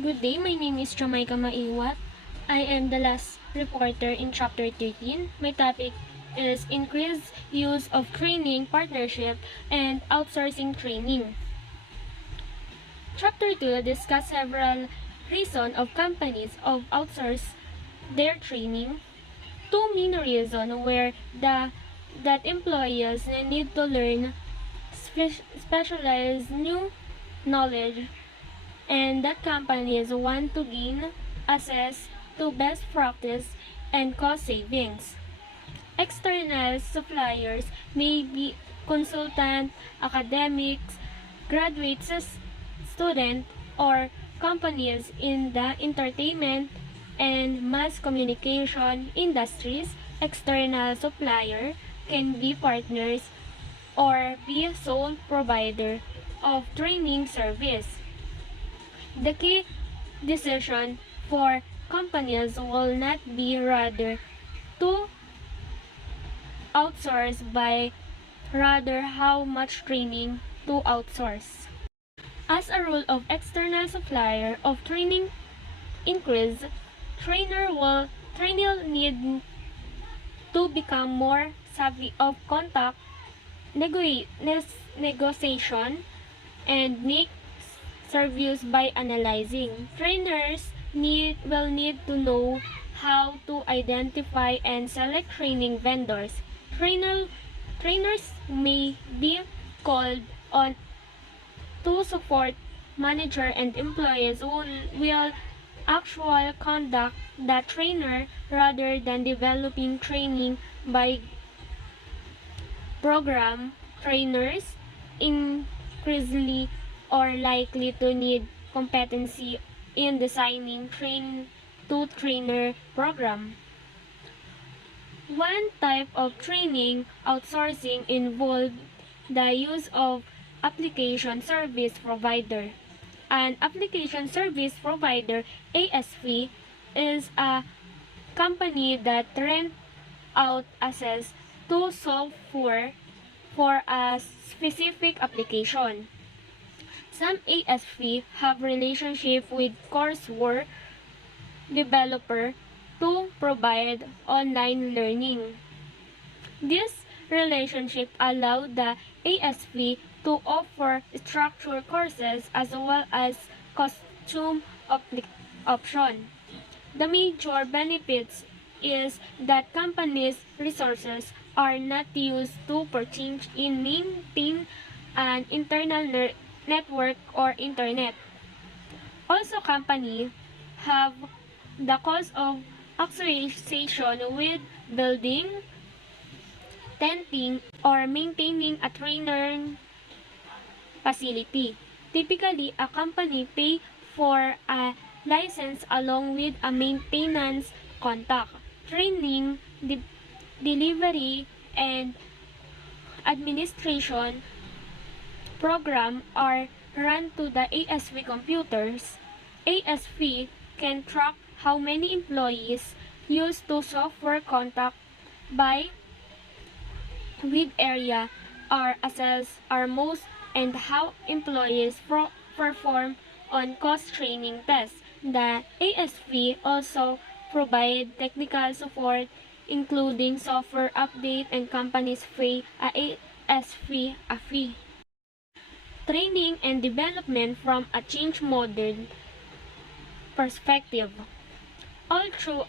Good day, my name is Jamaica Maiwat. I am the last reporter in Chapter 13. My topic is increased use of training, partnership, and outsourcing training. Chapter 2 discuss several reasons of companies of outsource their training. Two main reasons were that employees need to learn specialized new knowledge and that companies want to gain access to best practice and cost savings. External suppliers may be consultant, academics, graduates, student, or companies in the entertainment and mass communication industries. External supplier can be partners or be sole provider of training service. The key decision for companies will not be rather to outsource by rather how much training to outsource. As a rule of external supplier of training increase, trainer need to become more savvy of contact, negotiation, and make service by analyzing. Trainers will need to know how to identify and select training vendors. Trainers may be called on to support manager and employees who will actually conduct the trainer rather than developing training by program. Trainers increasingly are likely to need competency in designing train-to-trainer program. One type of training outsourcing involves the use of application service provider. An application service provider, ASP, is a company that rents out access to software for a specific application. Some ASP have relationship with courseware developer to provide online learning. This relationship allow the ASP to offer structured courses as well as custom option. The major benefits is that companies' resources are not used to purchase and maintain an internal network or internet. Also, companies have the cost of association with building, tenting, or maintaining a trainer facility. Typically, a company pay for a license along with a maintenance contract. Training, delivery, and administration program are run to the ASP computers. ASP can track how many employees use to software contact by with area are assessed are most and how employees perform on cost training tests. The ASP also provide technical support including software update and companies pay a ASP a fee. Training and development from a change model perspective. Although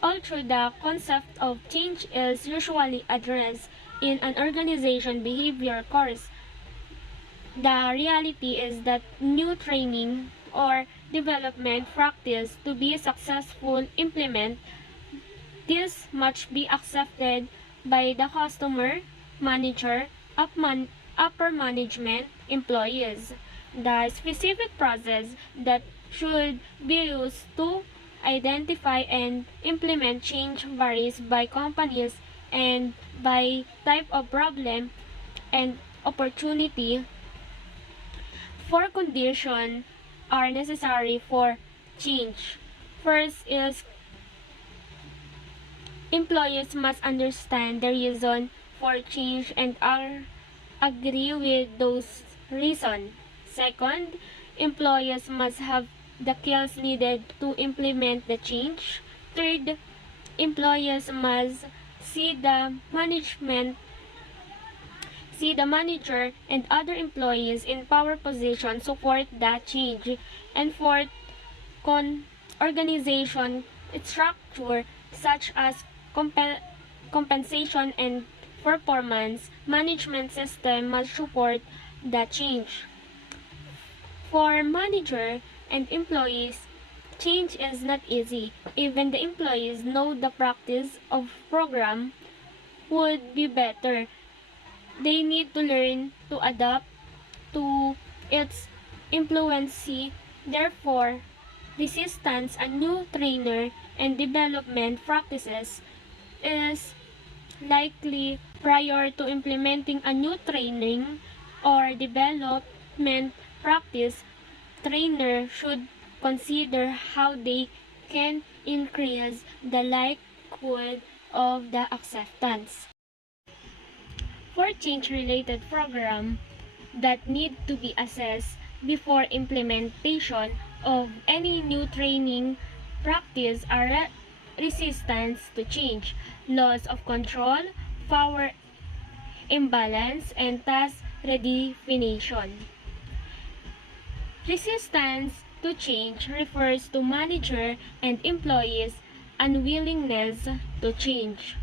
the concept of change is usually addressed in an organization behavior course, the reality is that new training or development practice to be successful implement this must be accepted by the customer, manager, upper management, employees. The specific process that should be used to identify and implement change varies by companies and by type of problem and opportunity. Four conditions are necessary for change. First is employees must understand the reason for change and agree with those reasons. Second, employees must have the skills needed to implement the change. Third, employees must see the manager and other employees in power position support the change. And fourth, organization structure such as compensation and performance management system must support the change. For manager and employees, change is not easy. Even the employees know the practice of program would be better. They need to learn to adapt to its influence. Therefore, resistance a new trainer and development practices is likely prior to implementing a new training or development practice. Trainer should consider how they can increase the likelihood of the acceptance. For change-related program that need to be assessed before implementation of any new training practice are resistance to change, loss of control, power imbalance, and task redefinition. Resistance to change refers to manager and employees' unwillingness to change.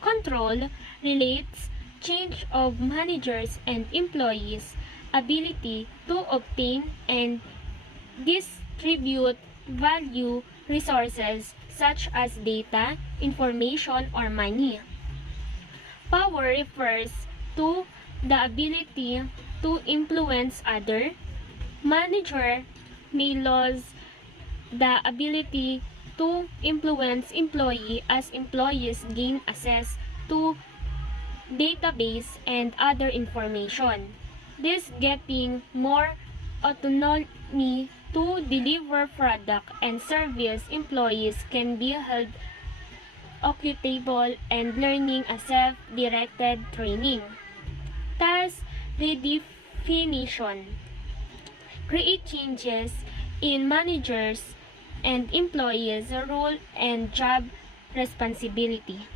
Control relates change of managers and employees' ability to obtain and distribute value resources such as data, information, or money. Power refers to the ability to influence others. Manager may lose the ability to influence employee as employees gain access to database and other information. This getting more autonomy to deliver product and service. Employees can be held accountable and learning a self-directed training. Task redefinition create changes in managers and employees' role and job responsibility.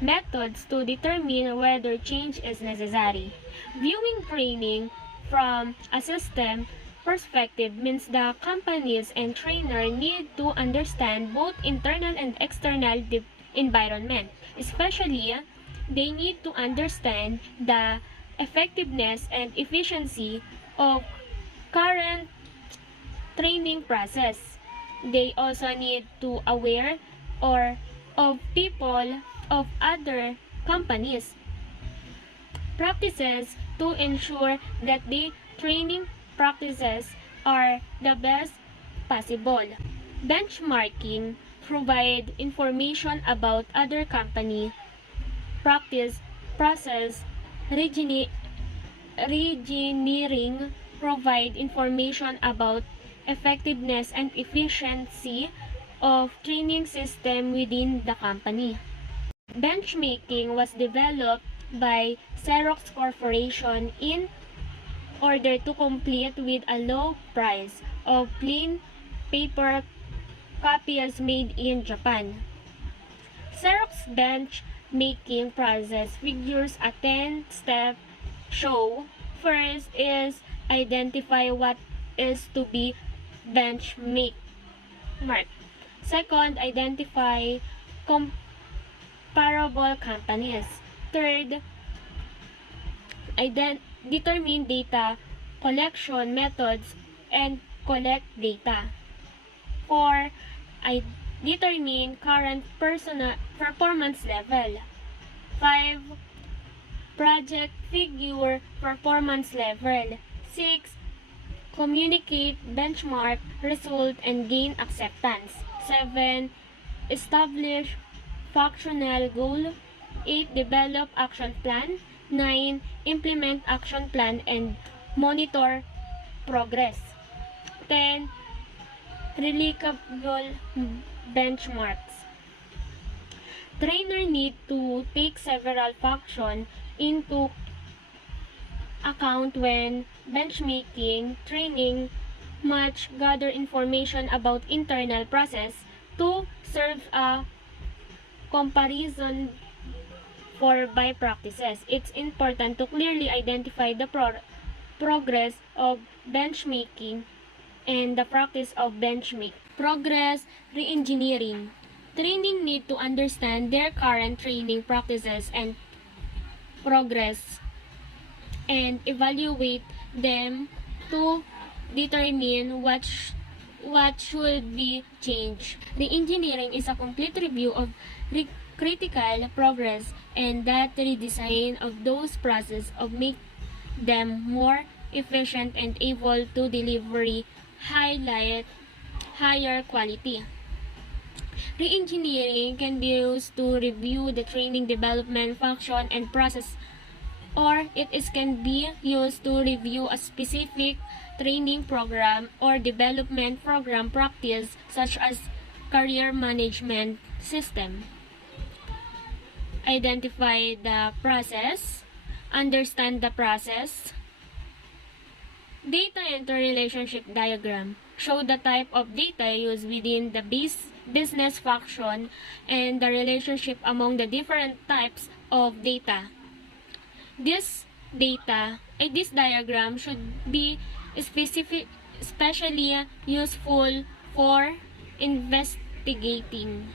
Methods to determine whether change is necessary. Viewing training from a system perspective means the companies and trainer need to understand both internal and external environment. Especially, they need to understand the effectiveness and efficiency of current training process. They also need to aware of people of other companies practices to ensure that the training practices are the best possible. Benchmarking provide information about other company practice process. Reengineering provide information about effectiveness and efficiency of training system within the company. Benchmarking was developed by Xerox Corporation in order to compete with a low price of plain paper copies made in Japan. Xerox benchmarking process figures a 10-step show. First is identify what is to be benchmarked. Second, identify comparable companies. Third, determine data collection methods and collect data. 4. Determine current performance level. 5. Project figure performance level. 6. Communicate benchmark result and gain acceptance. 7. Establish functional goal. 8. Develop action plan. 9. Implement action plan and monitor progress. 10. Replicable benchmarks. Trainer need to take several factors into account when benchmarking training much gather information about internal process to serve a comparison for by practices. It's important to clearly identify the progress of benchmarking and the practice of benchmark. Progress reengineering. Training need to understand their current training practices and progress and evaluate them to determine what should be changed. Reengineering is a complete review of critical progress and that redesign of those processes of make them more efficient and able to deliver higher quality. Reengineering can be used to review the training development function and process, or can be used to review a specific training program or development program practice such as career management system. Identify the process, understand the process. Data interrelationship diagram show the type of data used within the business function and the relationship among the different types of data. This diagram should be especially useful for investigating.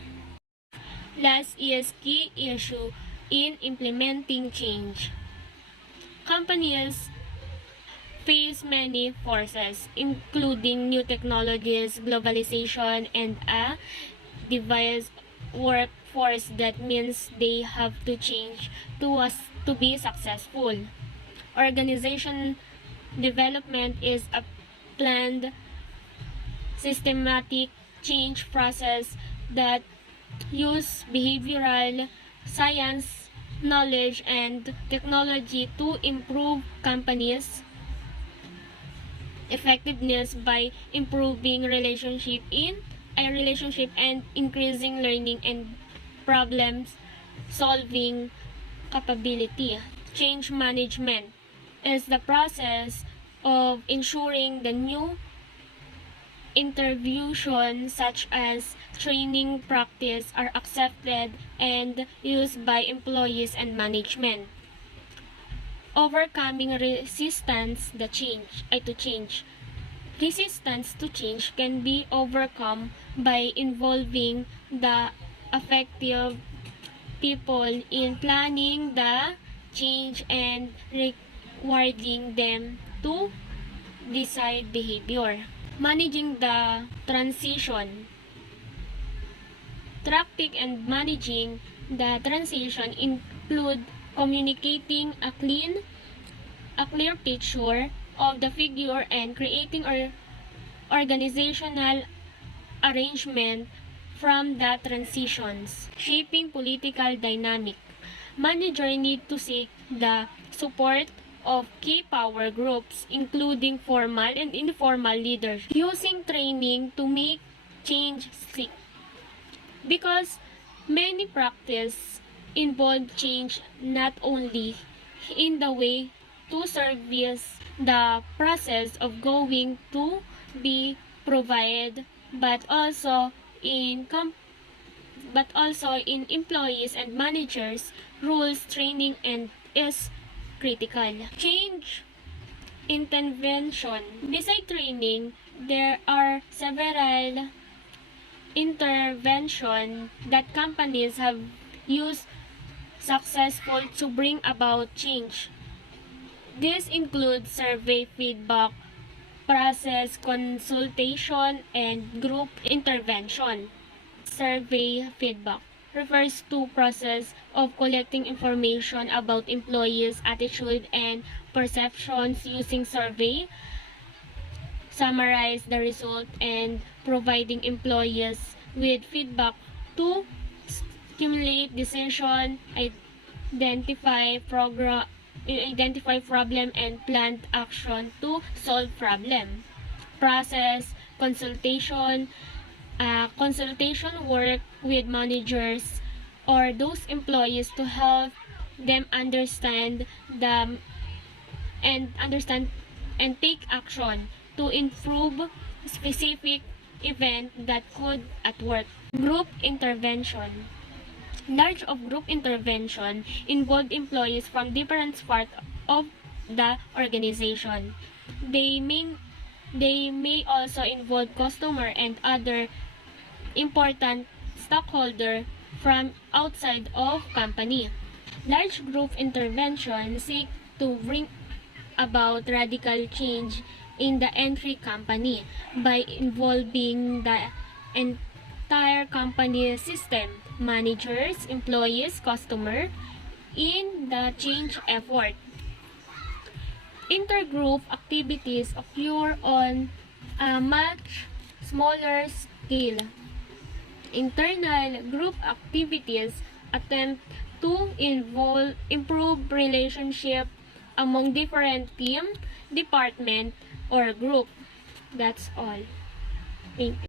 Last is key issue in implementing change. Companies face many forces, including new technologies, globalization, and a diverse workforce that means they have to change to be successful. Organization development is a planned, systematic change process that use behavioral science, knowledge, and technology to improve companies' effectiveness by improving relationship and increasing learning and problems solving capability. Change management is the process of ensuring the new interventions such as training practice are accepted and used by employees and management. Overcoming resistance to change. Resistance to change can be overcome by involving the affected people in planning the change and rewarding them to decide behavior. Managing the transition. Tracking and managing the transition include communicating a clear picture of the figure and creating organizational arrangement from the transitions. Shaping political dynamic. Manager need to seek the support of key power groups, including formal and informal leaders, using training to make change stick. Because many practice involve change not only in the way to service the process of going to be provided, but also in employees and managers rules training and is critical. Change intervention. Besides training, there are several interventions that companies have used successful to bring about change. This includes survey feedback, process consultation, and group intervention. Survey feedback refers to process of collecting information about employees' attitude and perceptions using survey, summarize the result, and providing employees with feedback to stimulate decision, identify problem, and plan action to solve problem. Process consultation. Consultation work with managers or those employees to help them understand and take action to improve specific event that could at work. Group intervention. Large of group intervention involved employees from different parts of the organization. They may also involve customer and other important stakeholder from outside of company. Large group intervention seek to bring about radical change in the entry company by involving the entire company system, managers, employees, customer in the change effort. Intergroup activities occur on a much smaller scale. Internal group activities attempt to improve relationship among different team, department, or group. That's all. Thank you.